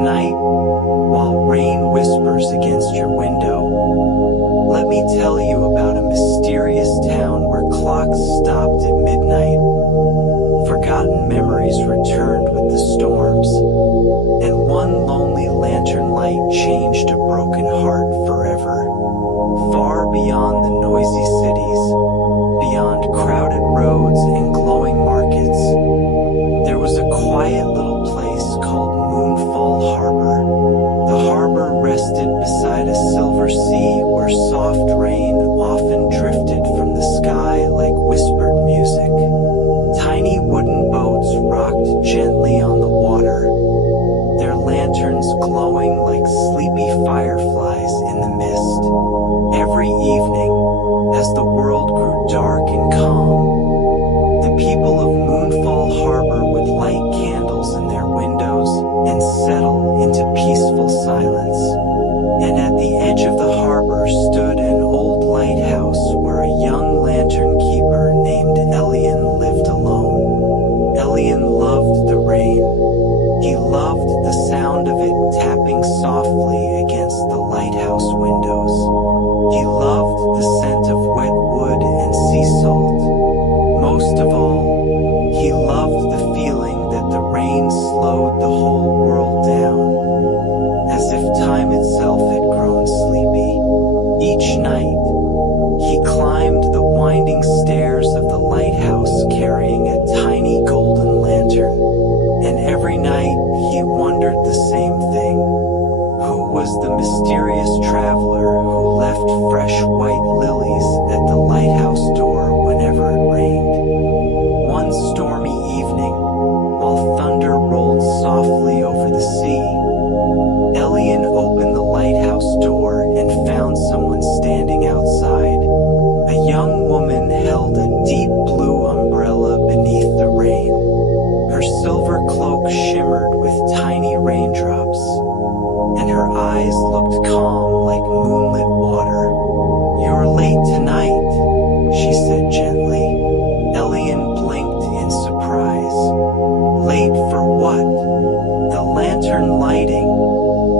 Tonight, while rain whispers against your window, let me tell you about a mysterious town where clocks stopped at midnight, forgotten memories returned with the storms, and one lonely lantern light changed a broken heart forever. Far beyond the noisy cities, beyond crowded roads and glowing markets, there was a quiet little place called Moonfall Harbor. The harbor rested beside a silver sea where soft rain often drifted from the sky like whispered music. Tiny wooden boats rocked gently on the water, their lanterns glowing like sleepy fireflies in the mist. Every evening, as the world grew dark and calm, the people of Moonfall Harbor would light candles in their windows and settle into peaceful silence. And at the edge of the harbor stood an old lighthouse where a young lantern keeper named Elian lived alone. Elian loved the rain. He loved the sound of it tapping softly against the lighthouse windows. He loved the scent of wet wood and sea salt. Most of all, he loved the feeling that the rain slowed the whole world down, as if time itself had grown sleepy. Each night, he climbed the winding stairs of the lighthouse carrying a tiny golden lantern, and every night he wondered the same thing. Who was the mysterious traveler who left fresh white lilies at the lighthouse door whenever it rained? One stormy evening, while thunder rolled softly over the sea, Elian opened the lighthouse door and found someone standing outside. A young woman held a deep blue umbrella beneath the rain. Her silver cloak shimmered with tiny raindrops, and her eyes looked calm like moonlit water. "You're late tonight," she said gently. Elian blinked in surprise. "Late for what?" "The lantern lighting,"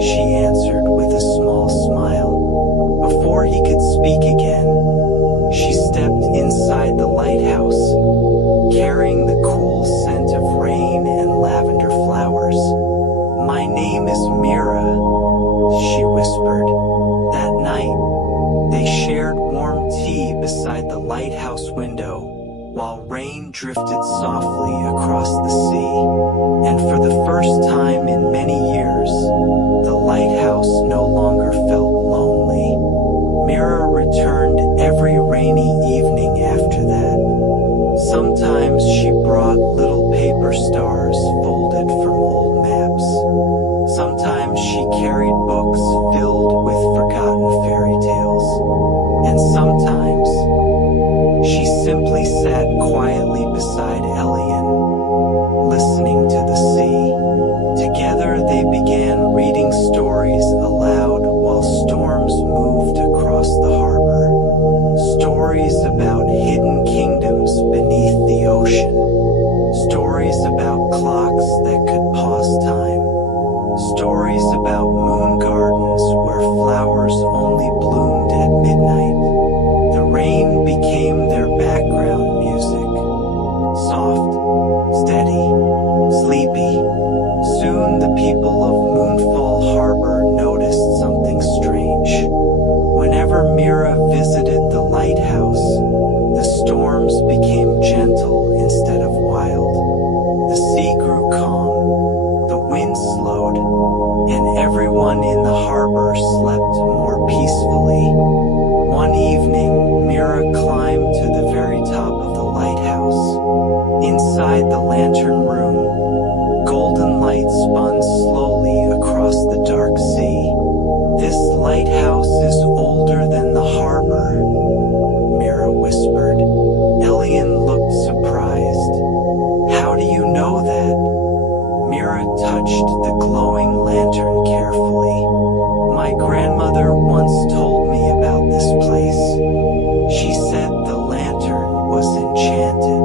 she answered with a small smile. Before he could speak again, she stepped inside the lighthouse, carrying the cool scent of rain and lavender flowers. "My name is Mira," she whispered. That night, they shared warm tea beside the lighthouse window, while rain drifted softly across the sea. And for the first time in many years, the lighthouse no longer felt lonely. Mira returned every rainy evening after that. Sometimes she brought little paper stars folded from old maps. Sometimes she carried books filled with forgotten fairy tales. And sometimes she simply sat quietly beside Elian, listening to the sea. Together they began reading stories aloud while storms moved across the harbor. Stories about hidden kingdoms beneath the ocean. Stories about clocks that could pause time. Stories about moon gardens where flowers only bloomed at midnight. The rain became their background music. Soft, steady, sleepy. Soon the people of Moonfall Harbor noticed something strange. Whenever Mira visited the lighthouse, the storms became gentle instead of wild. The sea grew calm, the wind slowed, and everyone in the harbor slept more peacefully. One evening, Mira climbed to the very top of the lighthouse. Inside the lantern room, golden light spun slowly across the dark sea. "This lighthouse is older than the harbor," Mira whispered. Elian looked surprised. "How do you know that?" Mira touched the glowing lantern carefully. "My grandmother once told me about this place. She said the lantern was enchanted."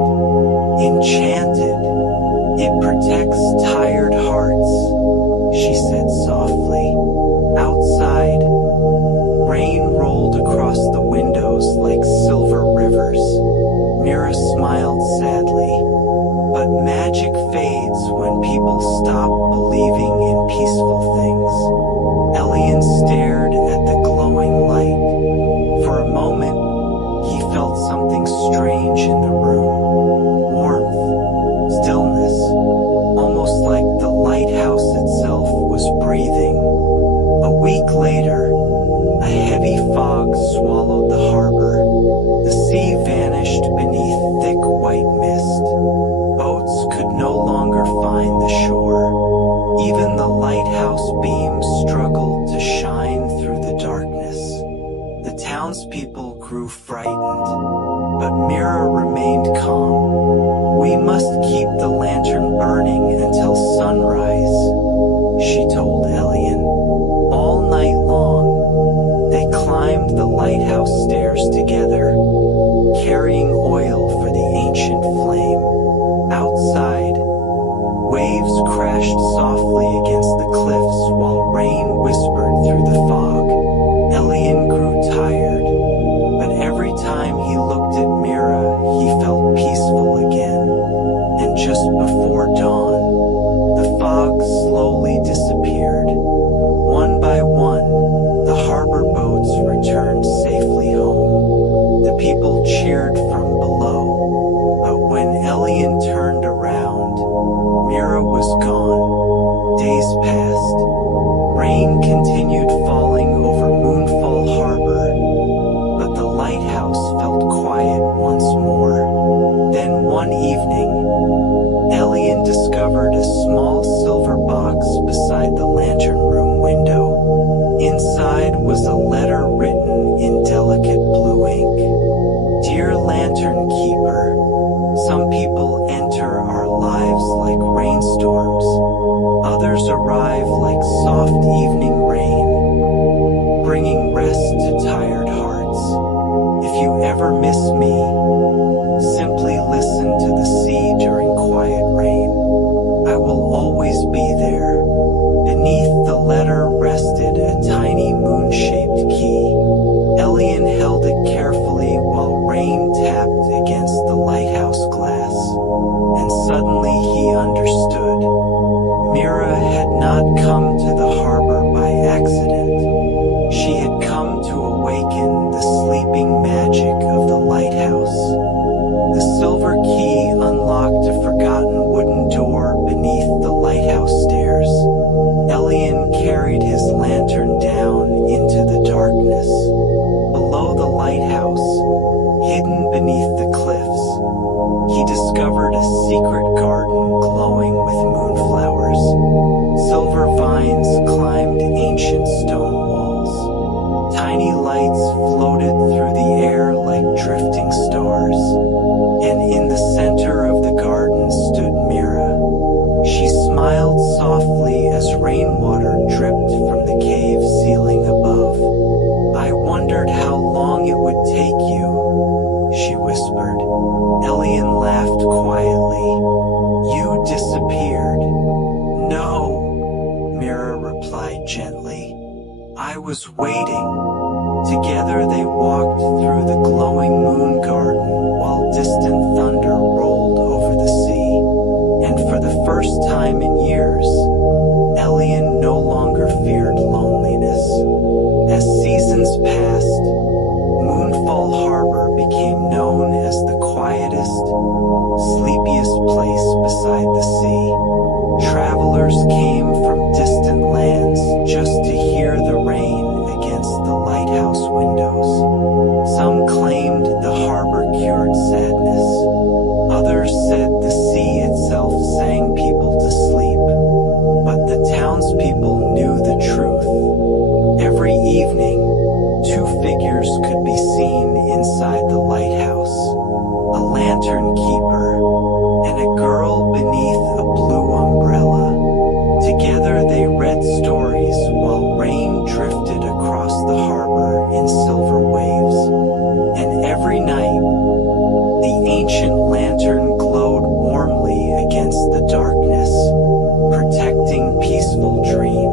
"Enchanted? It protects tired hearts," she said people stopped believing in peaceful things. Elian stared at the glowing light. For a moment, he felt something strange in the room. Warmth, stillness, almost like the lighthouse itself was breathing. A week later, a heavy fog swallowed the harbor. The sea vanished beneath thick white mist. Boats could no longer find the shore. Even the lighthouse beams struggled to shine through the darkness. The townspeople grew frightened, but Mira remained calm. "We must keep the lantern burning until sunrise," she told Elian. All night long, they climbed the lighthouse stairs together, carrying oil for the ancient flame. Outside, waves crashed softly against the cliffs while rain whispered through the fog. Elian grew tired, but every time he looked at Mira, he felt peaceful again. And just before dawn, the fog slowly disappeared. One by one, the harbor boats returned safely home. The people cheered from below, but when Elian turned around, Mira was gone. Days passed. Rain continued falling over Moonfall Harbor, but the lighthouse felt quiet once more. Then one evening, Elian discovered a small silver box beside the lantern room window. Inside was a letter written in delicate blue ink. "Dear Lantern Keeper, some people enter our lives like rainstorms. Others arrive like soft evening rain, bringing rest to tired hearts. If you ever miss me, simply listen to the sea during quiet rain. I will always be there." Beneath the letter rested a tiny moon-shaped key. Elian held it carefully while rain tapped against the lighthouse glass. And suddenly he understood. Mira had not come to the harbor by accident. She had come to awaken the sleeping magic of the lighthouse. The silver key unlocked a forgotten wooden door beneath the lighthouse stairs. Elian carried his lantern down into the darkness. Below the lighthouse, hidden beneath the cliffs, he discovered a secret garden glowing with moonflowers. Silver vines climbed ancient stone walls. Tiny lights floated through the air like drifting stars. And in the center of the garden stood Mira. She smiled softly as rainwater dripped from the cave ceiling above. "I wondered how long it would take you," she whispered. Elian laughed quietly. "You disappeared." "No," Mira replied gently. "I was waiting." Together they walked through the glowing moon garden while distant thunder rolled over the sea. And for the first time in years, Elian no longer feared loneliness. As seasons passed, Moonfall Harbor became known as the quietest, sleepiest place beside the sea. Travelers came from distant lands just to hear the rain against the lighthouse windows. Some claimed the harbor cured sadness. Others said the sea itself sang people to sleep. But the townspeople knew the truth. Every evening, two figures could be seen inside the lighthouse. A lantern keeper and a girl beneath a blue umbrella. Together they read stories while rain drifted across the harbor in silver waves. And every night, the ancient lantern glowed warmly against the darkness, protecting peaceful dreams.